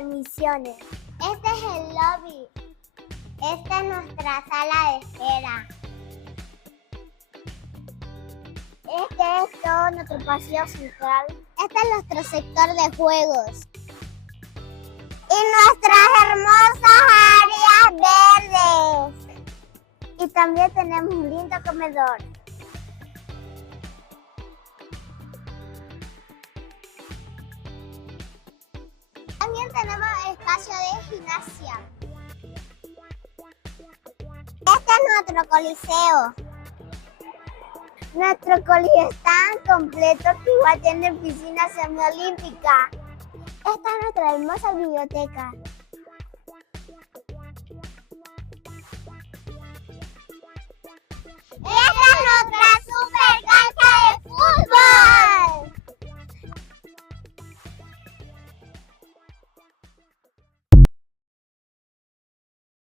transmisiones. Este es el lobby. Esta es nuestra sala de espera. Este es todo nuestro pasillo central. Este es nuestro sector de juegos. Y nuestras hermosas áreas verdes. Y también tenemos un lindo comedor. También tenemos espacio de gimnasia. Este es nuestro coliseo. Nuestro coliseo es tan completo que igual tiene piscina semiolímpica. Esta es nuestra hermosa biblioteca. Esta es nuestra super cancha de fútbol.